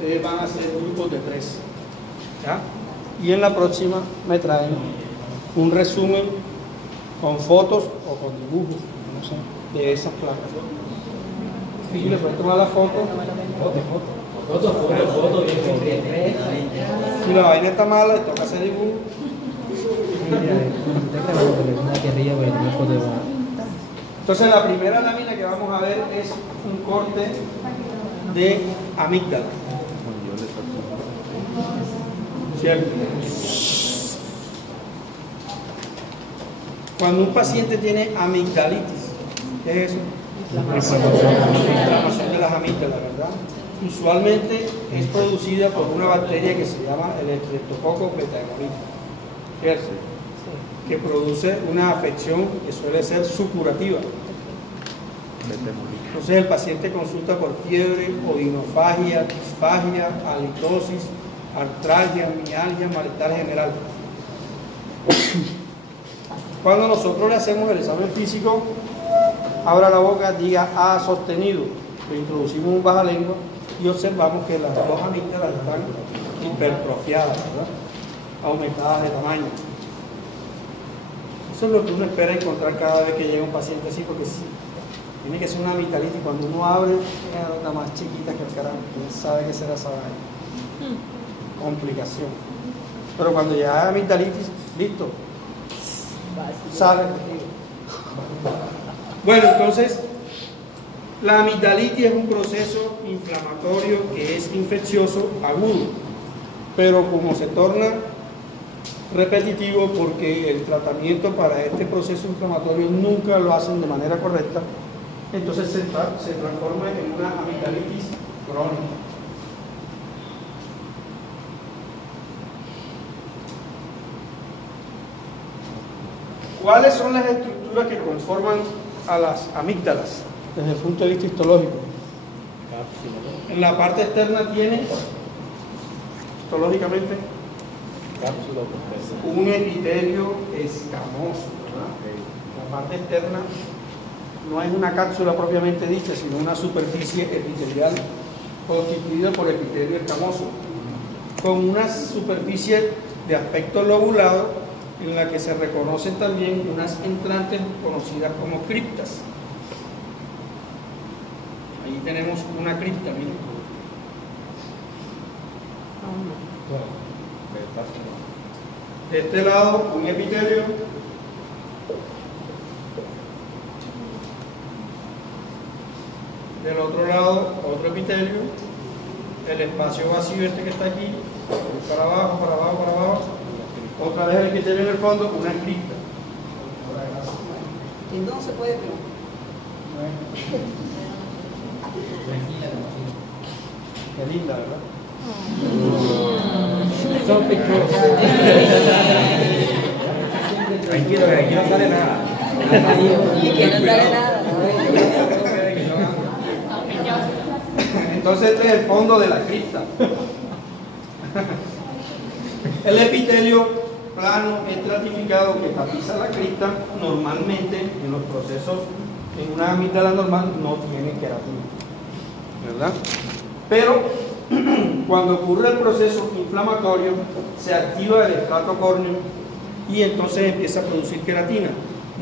ustedes van a hacer grupos de 3. ¿Ya? Y en la próxima me traen un resumen con fotos o con dibujos, no sé, de esas placas. Sí, le pueden tomar la foto. Foto, bien. Si la vaina está mala, le toca hacer dibujo. Entonces la primera lámina que vamos a ver es un corte de amígdala. ¿Cierto? Cuando un paciente tiene amigdalitis, ¿qué es eso? Inflamación de las amígdalas, ¿verdad? Usualmente es producida por una bacteria que se llama el Streptococcus beta-hemolítico, ¿cierto? Que produce una afección que suele ser supurativa. Entonces el paciente consulta por fiebre, odinofagia, disfagia, halitosis, artralgia, mialgia, malestar general. Cuando nosotros le hacemos el examen físico, abra la boca, diga A sostenido, le introducimos un baja lengua y observamos que las dos amígdalas están hipertrofiadas, ¿verdad? Aumentadas de tamaño. Eso es lo que uno espera encontrar cada vez que llega un paciente así, porque sí, tiene que ser una amigdalitis. Cuando uno abre, es una más chiquita que el carajo, quién sabe qué será esa vaina. Complicación. Pero cuando ya hay amigdalitis, listo, sale. Bueno, entonces la amigdalitis es un proceso inflamatorio que es infeccioso agudo, pero como se torna repetitivo porque el tratamiento para este proceso inflamatorio nunca lo hacen de manera correcta, entonces se transforma en una amigdalitis crónica. ¿Cuáles son las estructuras que conforman a las amígdalas desde el punto de vista histológico? En la parte externa tiene, histológicamente, un epitelio escamoso, ¿verdad? La parte externa no es una cápsula propiamente dicha, sino una superficie epitelial constituida por epitelio escamoso, con una superficie de aspecto lobulado en la que se reconocen también unas entrantes conocidas como criptas. Ahí tenemos una cripta, miren. De este lado un epitelio, del otro lado otro epitelio, el espacio vacío este que está aquí, para abajo, para abajo, para abajo, otra vez el epitelio en el fondo, una cripta. ¿Y no se puede ver? Qué linda, ¿verdad? Tranquilo, que aquí no sale nada. Y que no sale nada. Entonces este es el fondo de la cripta. El epitelio plano estratificado que tapiza la cripta normalmente en los procesos en una amígdala normal no tiene queratina, ¿verdad? Pero cuando ocurre el proceso inflamatorio se activa el estrato córneo y entonces empieza a producir queratina.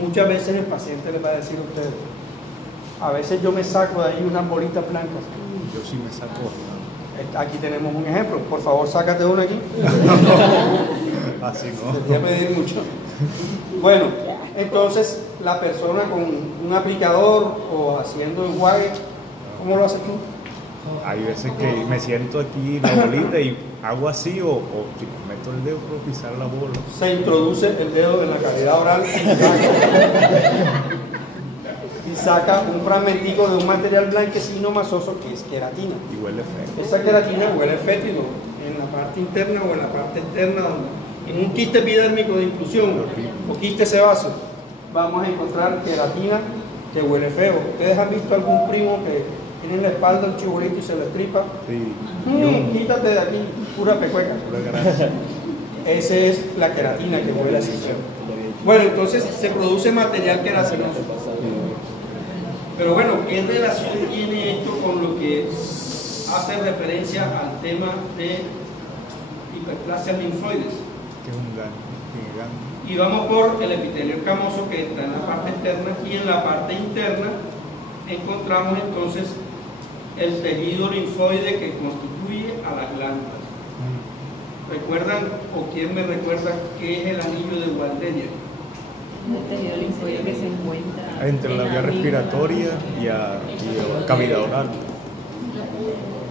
Muchas veces el paciente les va a decir a ustedes, a veces yo me saco de ahí unas bolitas blancas. Yo sí me saco. Aquí tenemos un ejemplo. Por favor, sácate una aquí. Así no. Te voy a pedir mucho. Bueno, entonces la persona con un aplicador o haciendo enjuague, ¿cómo lo haces tú? Hay veces que me siento aquí la bolita y hago así o meto el dedo para pisar la bola. Se introduce el dedo en la cavidad oral y saca un fragmentico de un material blanquecino masoso que es queratina. Y huele feo. Esa queratina huele fétido en la parte interna o en la parte externa, en un quiste epidérmico de inclusión o quiste sebáceo, vamos a encontrar queratina que huele feo. ¿Ustedes han visto algún primo que tiene en la espalda un chibolito y se lo estripa? Sí. Quítate de aquí, pura pecueca. Pura grasa. Esa es la queratina que huele así. Bueno, entonces se produce material queratinoso. Pero bueno, ¿qué relación tiene esto con lo que hace referencia al tema de hiperplasias linfoides. Que es un ganglio. Y vamos por el epitelio escamoso, que está en la parte externa, y en la parte interna encontramos entonces el tejido linfoide que constituye a las glándulas. ¿Recuerdan o quién me recuerda qué es el anillo de Walderia? El tejido linfoide que se encuentra Entre la vía respiratoria y a cavidad oral.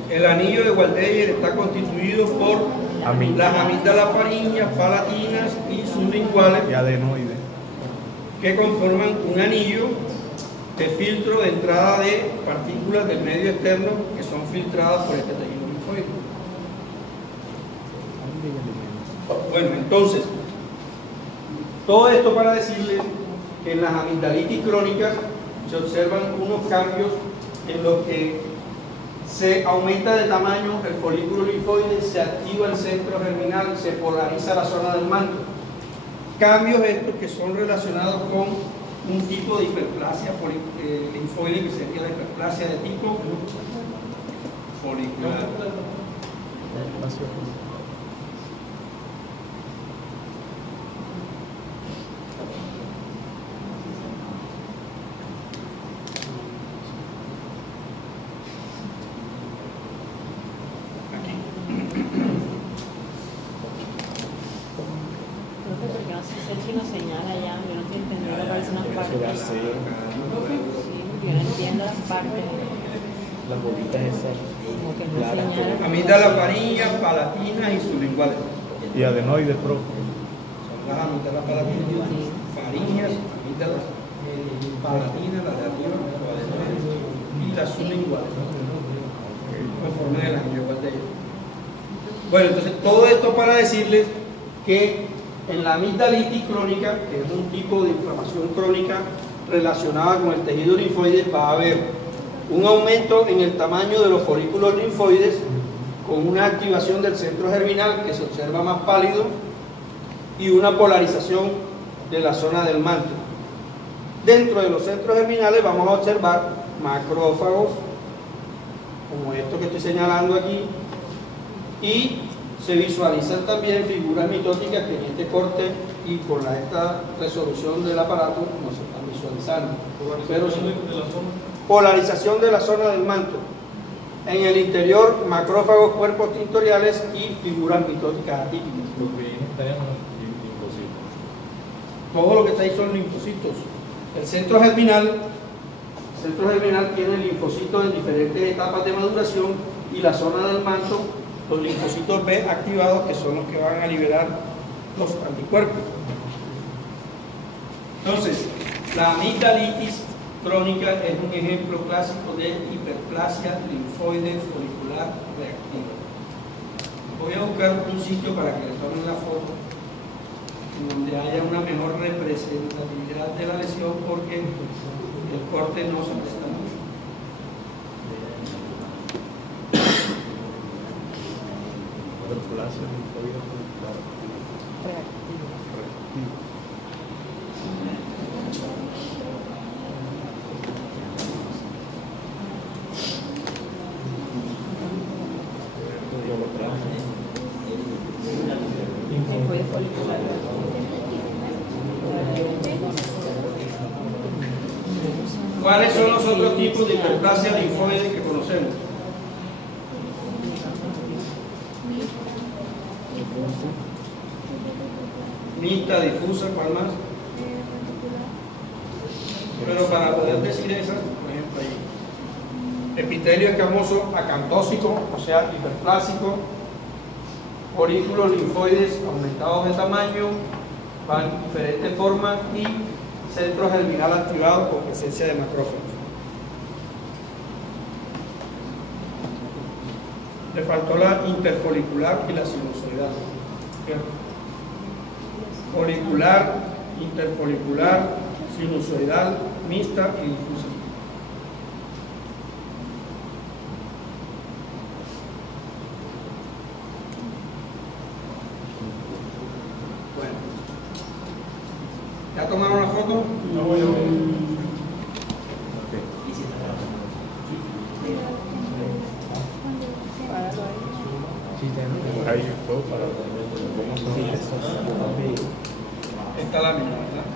El anillo de Walderia está constituido por las amígdalas faríneas, palatinas y sublinguales, Y adenoide. que conforman un anillo de filtro de entrada de partículas del medio externo que son filtradas por este tejido linfoide. Bueno, entonces, todo esto para decirles que en las amigdalitis crónicas se observan unos cambios en los que se aumenta de tamaño el folículo linfoide, se activa el centro germinal, se polariza la zona del manto. Cambios estos que son relacionados con un tipo de hiperplasia linfoide, que sería la hiperplasia de tipo folicular. porque no sé si el chino señala ya, yo no estoy entendiendo cuáles son las partes. Sí, yo no entiendo las partes. Las bolitas esas. Como que no señala. Amígdalas faríneas, palatinas y sublinguales. Y adenoides, profe. Son las amígdalas palatinas, faríneas, amígdalas palatinas, las de arriba, o adenoides, y las sublinguales, conforme el anillo de Walderia. Bueno, entonces todo esto para decirles que en la amigdalitis crónica, que es un tipo de inflamación crónica relacionada con el tejido linfoide, va a haber un aumento en el tamaño de los folículos linfoides con una activación del centro germinal que se observa más pálido y una polarización de la zona del manto. Dentro de los centros germinales vamos a observar macrófagos, como esto que estoy señalando aquí, y se visualizan también figuras mitóticas que en este corte y con esta resolución del aparato no se están visualizando. Pero sí, polarización de la zona del manto. En el interior, macrófagos, cuerpos tintoriales y figuras mitóticas atípicas. Lo que viene estarían los linfocitos. Todo lo que está ahí son linfocitos. El centro germinal tiene linfocitos en diferentes etapas de maduración, y la zona del manto, los linfocitos B activados, que son los que van a liberar los anticuerpos. Entonces, la amigdalitis crónica es un ejemplo clásico de hiperplasia linfoide folicular reactiva. Voy a buscar un sitio para que le tomen la foto en donde haya una mejor representatividad de la lesión, porque el corte no se presta mucho. Hiperplasia linfoide folicular reactiva. Linfoide folicular. ¿Cuáles son los otros tipos de hiperplasia linfoide que conocemos? Mixta, difusa, ¿cuál más? Pero para poder decir esas, por ejemplo, ahí, epitelio escamoso acantósico, o sea, hiperplásico, folículos linfoides aumentados de tamaño, van en diferentes formas, y centro germinal activado con presencia de macrófagos. Le faltó la interfolicular y la sinusoidal. Folicular, interfolicular, sinusoidal, mixta y difusa. Bueno, ¿ya tomaron la foto? No voy a ver. Sí, tenemos. Hay todo para Sí, eso es. Esta lámina, ¿verdad?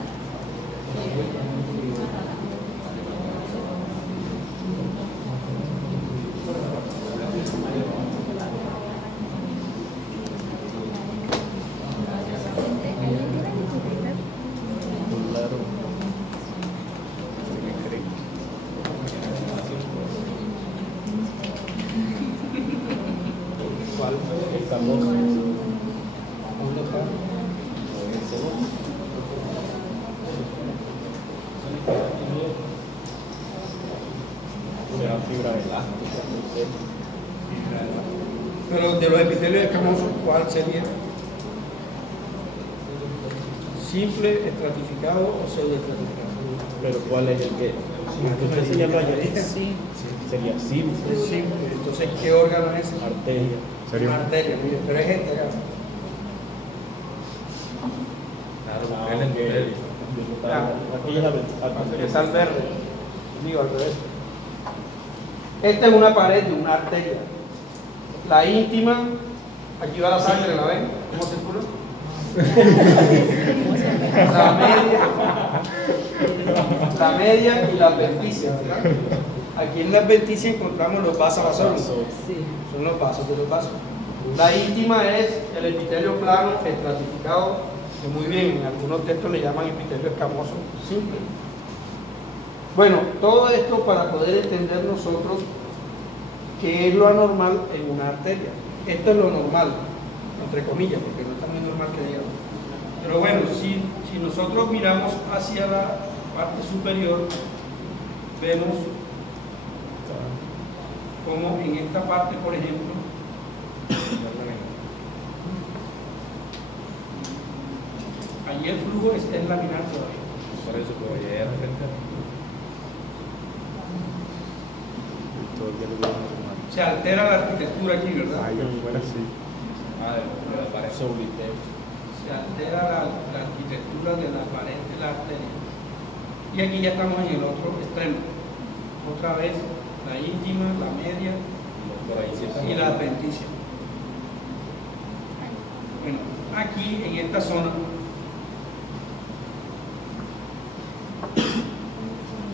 Claro. ¿Cuál? Estamos. ¿Dónde está? Sea fibra elástica. Pero de los epitelios escamosos, ¿cuál sería? ¿Simple, estratificado o pseudoestratificado? Pero ¿cuál es el que? Usted señaló ayer. Sí. Sería simple. Es simple. Entonces, ¿qué órgano es ese? Arteria. sería Una arteria, mire, pero es esta acá. Aquí es la Está al verde. Digo, al revés. Esta es una pared de una arteria. La íntima, aquí va la sangre, ¿la ven? ¿Cómo circula? La media y la adventicia, ¿verdad? Aquí en la adventicia encontramos los vasos basólicos. Sí. Son los vasos de los vasos. La íntima es el epitelio plano estratificado, que muy bien, en algunos textos le llaman epitelio escamoso simple. Bueno, todo esto para poder entender nosotros qué es lo anormal en una arteria. Esto es lo normal, entre comillas, porque no está muy normal que digamos. Pero bueno, si nosotros miramos hacia la parte superior, vemos como en esta parte, por ejemplo, allí el flujo es laminar todavía. Por eso puedo llegar a frente. Se altera la arquitectura aquí, ¿verdad? Ay, afuera sí. De la pared soliteo. Se altera la arquitectura de la pared de la arteria. Y aquí ya estamos en el otro extremo. Otra vez, la íntima, la media Por ahí sí está. y la adventicia. Bueno, aquí en esta zona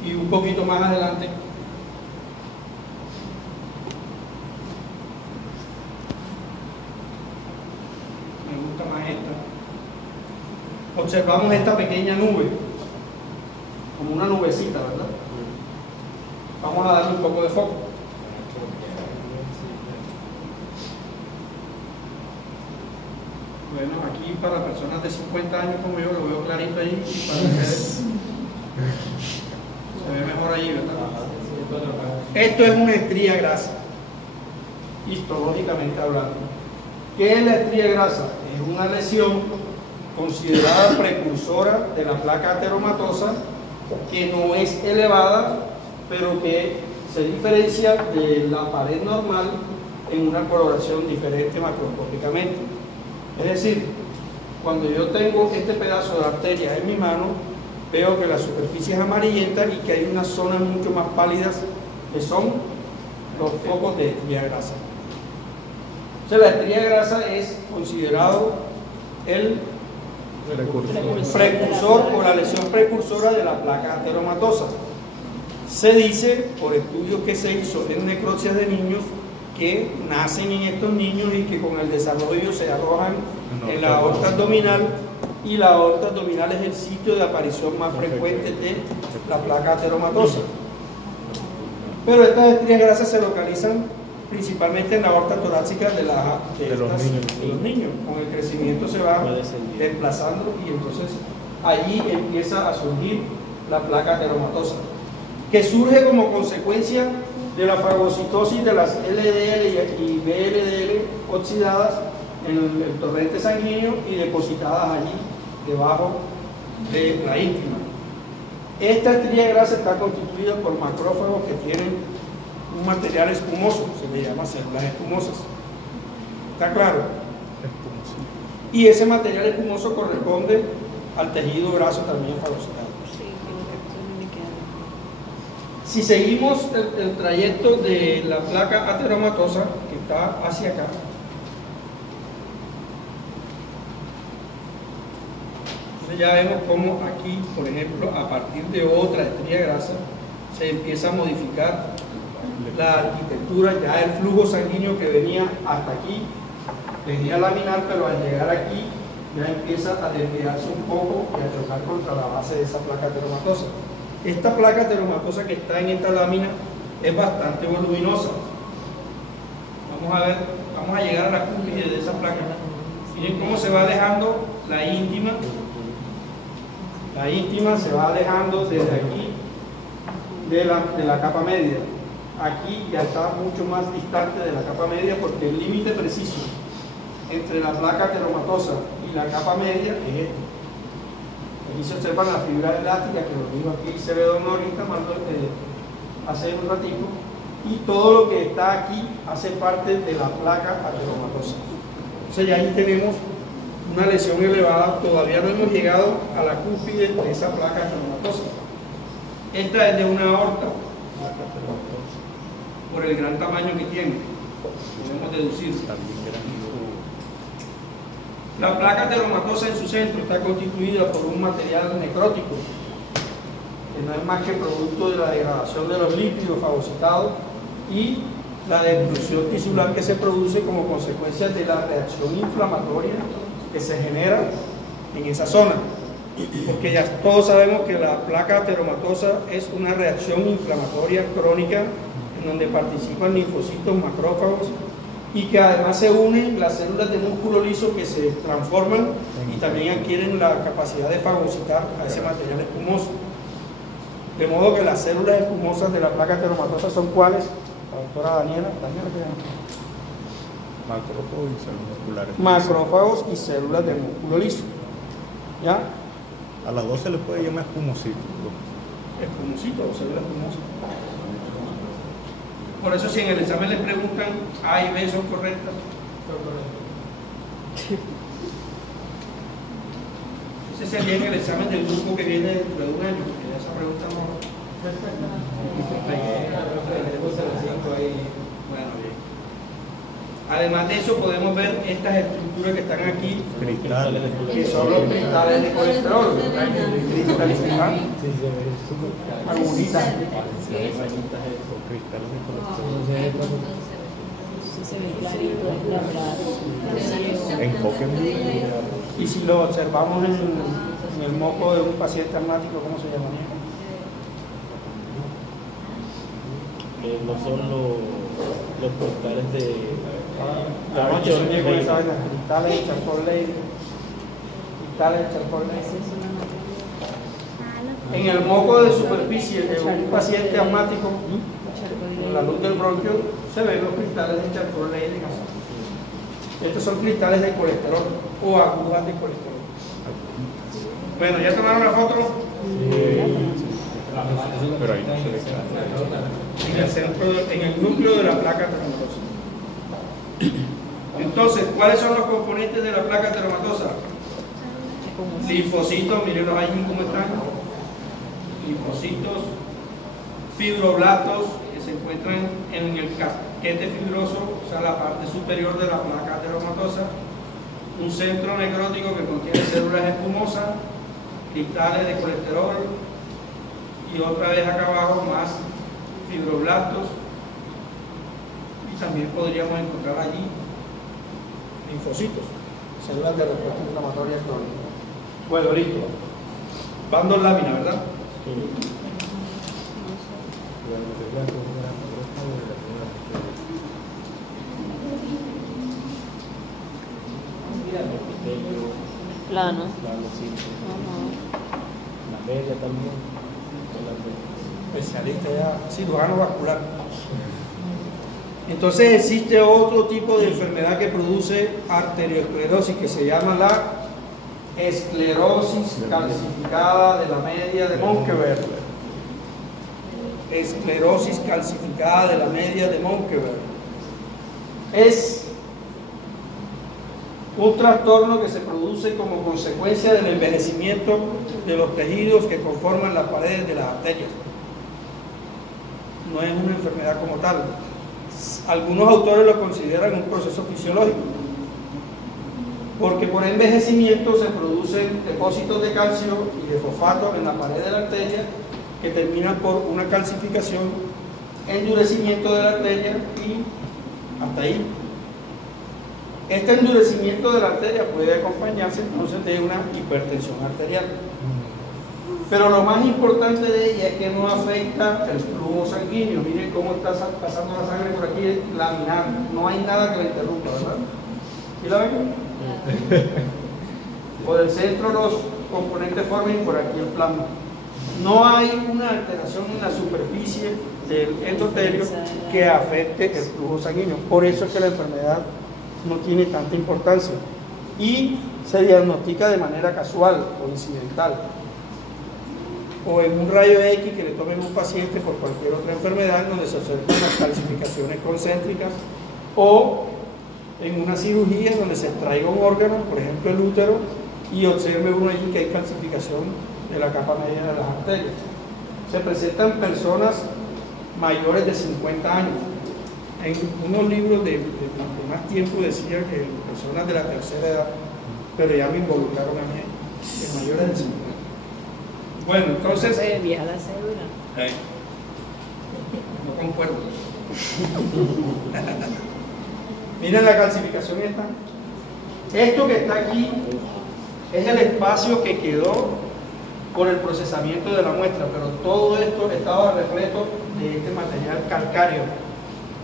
y un poquito más adelante me gusta más esta. Observamos esta pequeña nube, como una nubecita, ¿verdad? Vamos a darle un poco de foco. Bueno, aquí para personas de 50 años como yo lo veo clarito ahí, y para ustedes se ve mejor ahí, ¿verdad? Esto es una estría grasa, histológicamente hablando. ¿Qué es la estría grasa? Es una lesión considerada precursora de la placa ateromatosa, que no es elevada, pero que se diferencia de la pared normal en una coloración diferente macroscópicamente. Es decir, cuando yo tengo este pedazo de arteria en mi mano, veo que la superficie es amarillenta y que hay unas zonas mucho más pálidas que son los focos de estría grasa. O sea, la estría grasa es considerado el precursor o la lesión precursora de la placa ateromatosa. Se dice, por estudios que se hizo en necropsias de niños, que nacen en estos niños y que con el desarrollo se arrojan en la aorta abdominal, y la aorta abdominal es el sitio de aparición más frecuente de la placa ateromatosa. Pero estas estrías grasas se localizan principalmente en la aorta torácica de los niños. Con el crecimiento se va desplazando y entonces allí empieza a surgir la placa ateromatosa, que surge como consecuencia de la fagocitosis de las LDL y VLDL oxidadas en el torrente sanguíneo y depositadas allí debajo de la íntima. Esta estría grasa está constituida por macrófagos que tienen un material espumoso, se le llama células espumosas. ¿Está claro? Y ese material espumoso corresponde al tejido graso también fagocitado. Si seguimos el trayecto de la placa ateromatosa, que está hacia acá, Entonces ya vemos cómo aquí, por ejemplo, a partir de otra estría grasa, se empieza a modificar la arquitectura, ya el flujo sanguíneo que venía hasta aquí, venía laminar, pero al llegar aquí ya empieza a desviarse un poco y a chocar contra la base de esa placa ateromatosa. Esta placa ateromatosa que está en esta lámina es bastante voluminosa. Vamos a ver, vamos a llegar a la cúspide de esa placa. Miren cómo se va alejando la íntima. La íntima se va alejando desde aquí de la capa media. Aquí ya está mucho más distante de la capa media porque el límite preciso entre la placa ateromatosa y la capa media es este. Aquí se observan las fibras elásticas, que lo dijo aquí se ve don ahorita, hace un ratito, y todo lo que está aquí hace parte de la placa ateromatosa. Entonces ya ahí tenemos una lesión elevada, todavía no hemos llegado a la cúspide de esa placa ateromatosa. Esta es de una aorta, por el gran tamaño que tiene, podemos deducir. La placa ateromatosa en su centro está constituida por un material necrótico, que no es más que producto de la degradación de los lípidos fagocitados y la destrucción tisular que se produce como consecuencia de la reacción inflamatoria que se genera en esa zona. Porque ya todos sabemos que la placa ateromatosa es una reacción inflamatoria crónica en donde participan linfocitos, macrófagos, y que además se unen las células de músculo liso que se transforman y también adquieren la capacidad de fagocitar a ese material espumoso. De modo que las células espumosas de la placa ateromatosa son ¿cuáles? La doctora Daniela, Macrófagos y células musculares. Macrófagos y células de músculo liso. ¿Ya? A las dos se les puede llamar espumosito. Espumosito o célula espumosa. Por eso si en el examen les preguntan A y B son correctas, son correctas. Ese sería en el examen del grupo que viene dentro de un año, porque esa pregunta no. Bueno, bien. Además de eso podemos ver estas estructuras que están aquí, que son los cristales de colesterol, cristalizadas, agunitas. Enfoque. Y si lo observamos en el moco de un paciente asmático, ¿cómo se llamaría? No son los cristales de... Anoche soñé con esa vaina, cristales de Charcot Leydig. Cristales de Charcot Leydig. En el moco de superficie de un paciente asmático, en la luz del bronquio, se ven los cristales de Charcot Leydig. Estos son cristales de colesterol o agujas de colesterol. Bueno, ¿ya tomaron la foto? Pero ahí no se ve. En el centro, en el núcleo de la placa ateromatosa. Entonces, ¿cuáles son los componentes de la placa ateromatosa? Linfocitos, mírenlos ahí cómo están. Linfocitos, fibroblastos que se encuentran en el casquete fibroso, o sea, la parte superior de la placa ateromatosa. Un centro necrótico que contiene células espumosas, cristales de colesterol y otra vez acá abajo más fibroblastos. Y también podríamos encontrar allí linfocitos, células de respuesta inflamatoria crónica. Bueno, listo. Van dos láminas, ¿verdad? Plano. La media también. Especialista ya, cirujano vascular. Entonces existe otro tipo de enfermedad que produce arteriosclerosis que se llama la esclerosis calcificada de la media de Monkeberg. Esclerosis calcificada de la media de Monkeberg. Es un trastorno que se produce como consecuencia del envejecimiento de los tejidos que conforman las paredes de las arterias. No es una enfermedad como tal. Algunos autores lo consideran un proceso fisiológico. porque por envejecimiento se producen depósitos de calcio y de fosfato en la pared de la arteria que terminan por una calcificación, endurecimiento de la arteria y hasta ahí. Este endurecimiento de la arteria puede acompañarse entonces de una hipertensión arterial. Pero lo más importante de ella es que no afecta el flujo sanguíneo. Miren cómo está pasando la sangre por aquí, laminar. No hay nada que la interrumpa, ¿verdad? ¿Sí la ven? Por el centro los componentes formen y por aquí el plasma. No hay una alteración en la superficie del endotelio que afecte el flujo sanguíneo. Por eso es que la enfermedad no tiene tanta importancia y se diagnostica de manera casual o incidental, o en un rayo X que le tomen a un paciente por cualquier otra enfermedad donde se observan las calcificaciones concéntricas, o en una cirugía donde se extraiga un órgano, por ejemplo el útero, y observe uno allí que hay calcificación de la capa media de las arterias. Se presentan personas mayores de 50 años. En unos libros de más tiempo decía que personas de la tercera edad, pero ya me involucraron a mí, que mayores de 50. Bueno, entonces... vieja la cédula. No concuerdo. Miren la calcificación esta. Esto que está aquí es el espacio que quedó por el procesamiento de la muestra, pero todo esto estaba repleto de este material calcáreo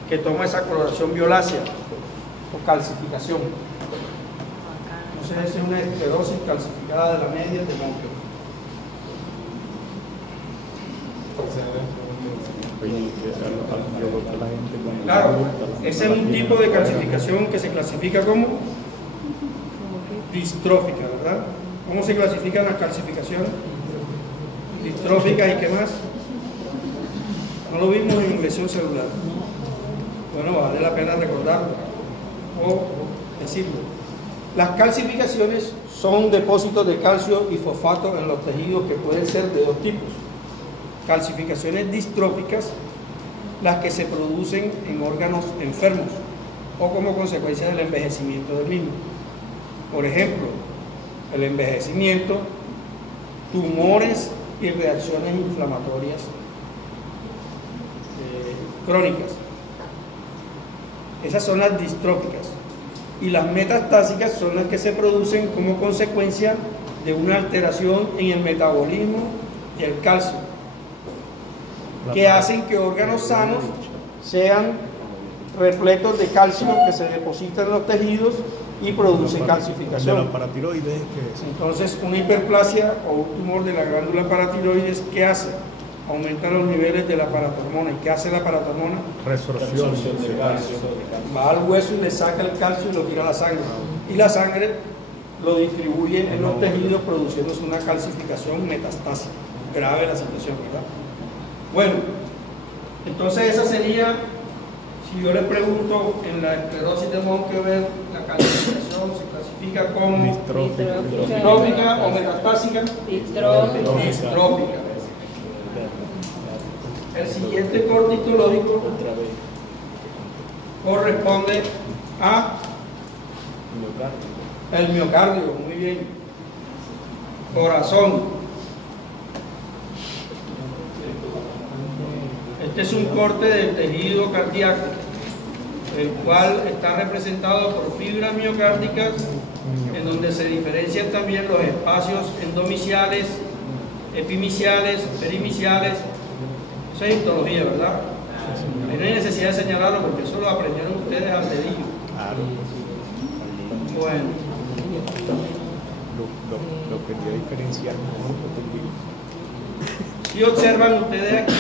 que toma esa coloración violácea o calcificación. Entonces es una esclerosis calcificada de la media de Monke. Claro, ese es un tipo de calcificación que se clasifica como distrófica, ¿verdad? ¿Cómo se clasifican las calcificaciones? Distróficas y qué más. No lo vimos en lesión celular. Bueno, vale la pena recordarlo o decirlo. Las calcificaciones son depósitos de calcio y fosfato en los tejidos que pueden ser de dos tipos. Calcificaciones distróficas, las que se producen en órganos enfermos o como consecuencia del envejecimiento del mismo. Por ejemplo, el envejecimiento, tumores y reacciones inflamatorias crónicas. Esas son las distróficas. Y las metastásicas son las que se producen como consecuencia de una alteración en el metabolismo del calcio, que hacen que órganos sanos sean repletos de calcio que se depositan en los tejidos y producen calcificación. ¿De la paratiroides qué es? Entonces, una hiperplasia o un tumor de la glándula paratiroides, ¿qué hace? Aumenta los niveles de la paratormona. ¿Y qué hace la paratormona? Resorción de calcio. Va al hueso y le saca el calcio y lo tira a la sangre. Y la sangre lo distribuye en los tejidos, produciéndose una calcificación metastásica. Grave la situación, ¿verdad? Bueno, entonces esa sería, si yo le pregunto en la esclerosis de Monkeberg, la calcificación se clasifica como distrófica o metastásica. Distrófica. El siguiente corte histológico corresponde a el miocardio, muy bien. Corazón. Este es un corte del tejido cardíaco, el cual está representado por fibras miocárdicas, en donde se diferencian también los espacios endomiciales, epimiciales, perimiciales. Eso es histología, ¿verdad? Ahí no hay necesidad de señalarlo porque eso lo aprendieron ustedes al dedillo. Bueno. Lo quería diferenciar. Si observan ustedes aquí,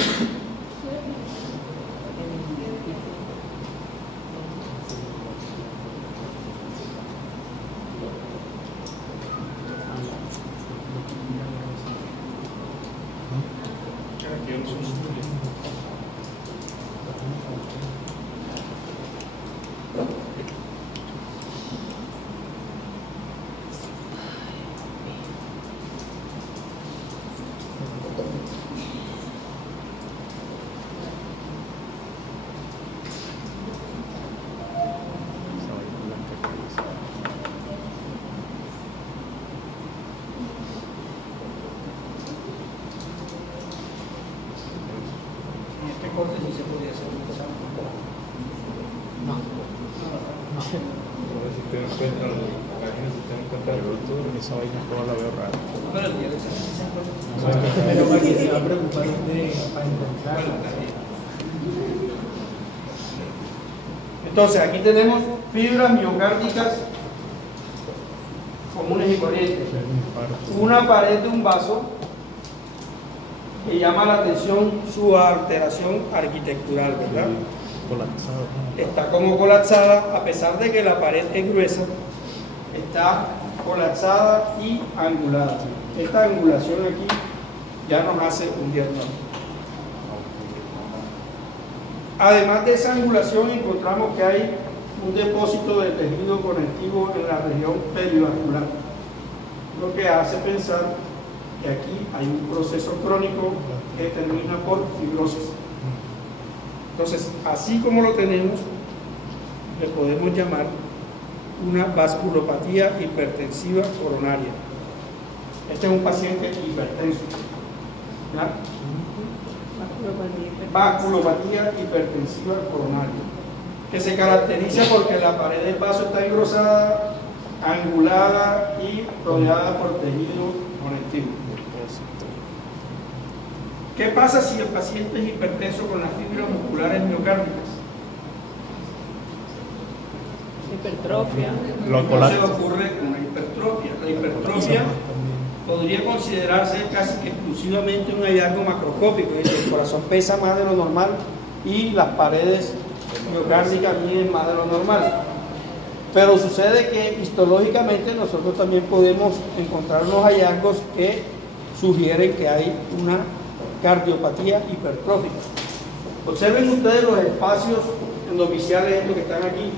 tener en cuenta los páginas, se tienen en cuenta Pero esa vaina toda la veo rara. Pero el día de San Francisco. Pero porque se va a preocupar usted para encontrarla. Entonces, aquí tenemos fibras miocárdicas comunes y corrientes. Una pared de un vaso que llama la atención su alteración arquitectural, ¿verdad? Colapsado. Está como colapsada, a pesar de que la pared es gruesa, está colapsada y angulada. Esta angulación aquí ya nos hace un diagnóstico. Además de esa angulación, encontramos que hay un depósito de tejido conectivo en la región perivascular, lo que hace pensar que aquí hay un proceso crónico que termina por fibrosis. Entonces, así como lo tenemos, le podemos llamar una vasculopatía hipertensiva coronaria. Este es un paciente hipertenso. ¿Ya? Vasculopatía hipertensiva coronaria, que se caracteriza porque la pared del vaso está engrosada, angulada y rodeada por tejido conectivo. ¿Qué pasa si el paciente es hipertenso con las fibras musculares miocárdicas? Hipertrofia. No se ocurre con la hipertrofia. La hipertrofia podría considerarse casi que exclusivamente un hallazgo macroscópico, es decir, el corazón pesa más de lo normal y las paredes miocárdicas miden más de lo normal. Pero sucede que histológicamente nosotros también podemos encontrar unos hallazgos que sugieren que hay una cardiopatía hipertrófica. Observen ustedes los espacios endomiciales, estos que están aquí,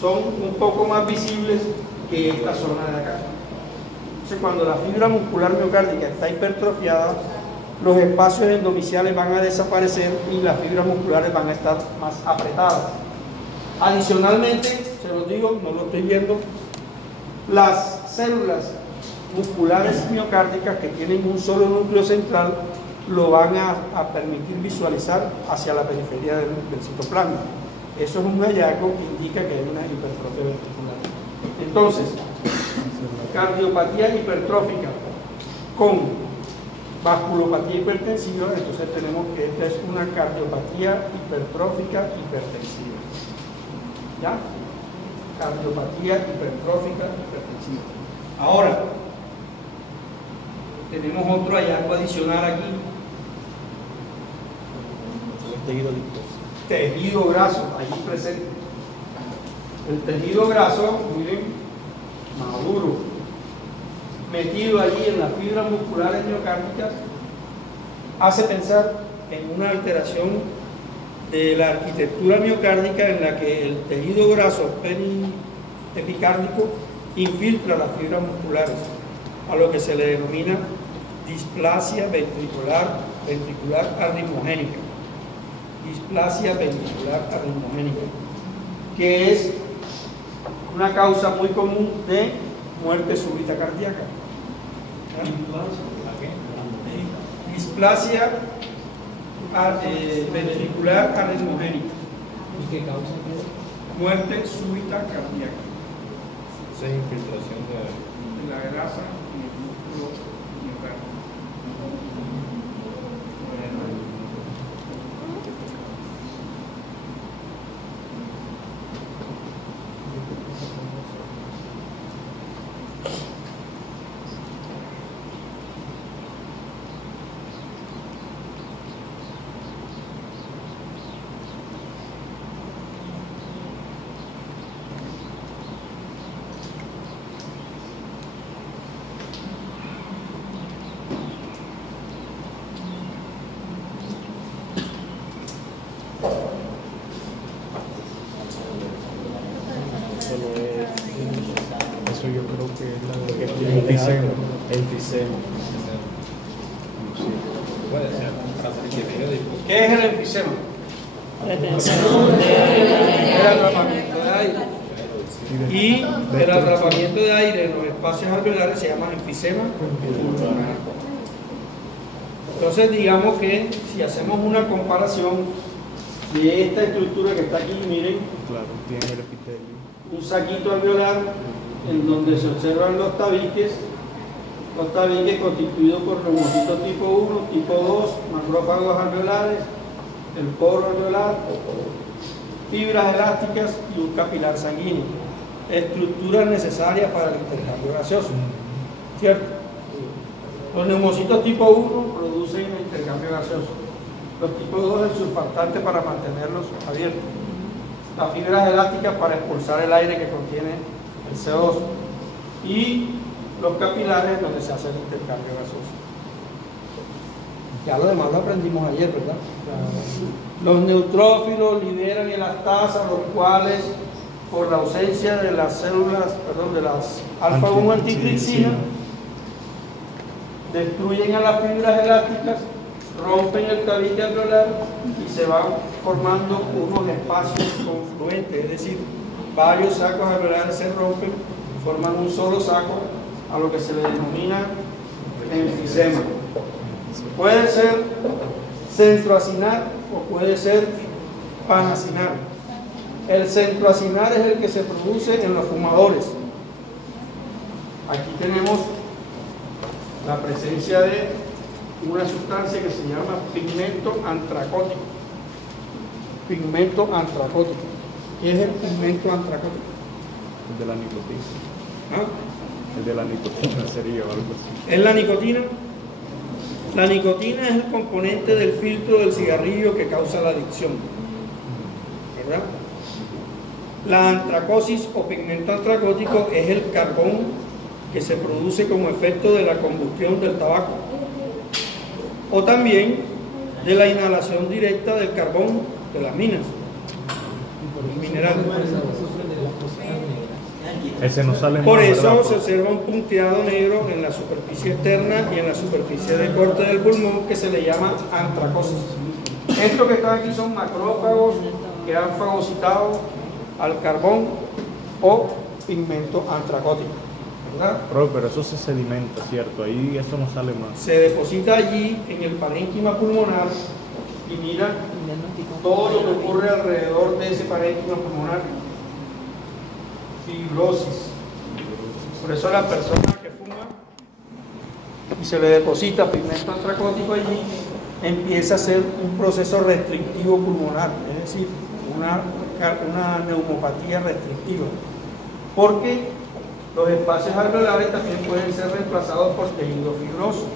son un poco más visibles que esta zona de acá. Entonces, cuando la fibra muscular miocárdica está hipertrofiada, los espacios endomiciales van a desaparecer y las fibras musculares van a estar más apretadas. Adicionalmente, se los digo, no lo estoy viendo, las células musculares miocárdicas que tienen un solo núcleo central lo van a permitir visualizar hacia la periferia del citoplasma. Eso es un hallazgo que indica que hay una hipertrofia ventricular. Entonces, cardiopatía hipertrófica con vasculopatía hipertensiva, entonces tenemos que esta es una cardiopatía hipertrófica hipertensiva. ¿Ya? Cardiopatía hipertrófica hipertensiva. Ahora, tenemos otro hallazgo adicional aquí. Tejido graso, allí presente. El tejido graso, miren, maduro, metido allí en las fibras musculares miocárdicas, hace pensar en una alteración de la arquitectura miocárdica en la que el tejido graso epicárdico infiltra las fibras musculares, a lo que se le denomina displasia ventricular arritmogénica. Displasia ventricular arritmogénica, que es una causa muy común de muerte súbita cardíaca. Displasia ventricular arritmogénica. ¿Y qué causa? Muerte súbita cardíaca. Esa infiltración de La grasa en el músculo miocárdico. Eso yo creo que es la de enfisema. Enfisema. puede ser. ¿Qué es el enfisema? Retención de El atrapamiento de aire. Y el atrapamiento de aire en los espacios alveolares se llama enfisema pulmonar. Entonces digamos que si hacemos una comparación de esta estructura que está aquí, miren, Claro, tiene el epitelio. un saquito alveolar en donde se observan los tabiques constituidos por neumocitos tipo 1, tipo 2, macrófagos alveolares, el poro alveolar, fibras elásticas y un capilar sanguíneo. Estructuras necesarias para el intercambio gaseoso, ¿cierto? Los neumocitos tipo 1 producen el intercambio gaseoso. Los tipo 2 el surfactante para mantenerlos abiertos. Las fibras elásticas para expulsar el aire que contiene el CO2. Y los capilares donde se hace el intercambio gaseoso. Ya lo demás lo aprendimos ayer, ¿verdad? Los neutrófilos liberan elastasa, los cuales, por la ausencia de las células, de las alfa-1 antitripsina, destruyen a las fibras elásticas, rompen el tabique alveolar y se van formando unos espacios confluentes, es decir, varios sacos alveolares se rompen, forman un solo saco, a lo que se le denomina enfisema. Puede ser centroacinar o puede ser panacinar. El centroacinar es el que se produce en los fumadores. Aquí tenemos la presencia de una sustancia que se llama pigmento antracótico. Pigmento antracótico. ¿Qué es el pigmento antracótico? El de la nicotina. ¿Ah? El de la nicotina sería o algo así. ¿Es la nicotina? La nicotina es el componente del filtro del cigarrillo que causa la adicción, ¿verdad? La antracosis o pigmento antracótico es el carbón que se produce como efecto de la combustión del tabaco o también de la inhalación directa del carbón de las minas minerales. Ese no sale Por más, eso ¿verdad? se observa un punteado negro en la superficie externa y en la superficie de corte del pulmón que se le llama antracosis. Esto que están aquí son macrófagos que han fagocitado al carbón o pigmento antracótico, ¿verdad? Pero eso se sedimenta, ¿cierto? Ahí eso no sale más. Se deposita allí en el parénquima pulmonar y mira todo lo que ocurre alrededor de ese parénquima pulmonar. Fibrosis. Por eso la persona que fuma y se le deposita pigmento antracótico allí, empieza a hacer un proceso restrictivo pulmonar, es decir, una neumopatía restrictiva, porque los espacios alveolares también pueden ser reemplazados por tejido fibroso.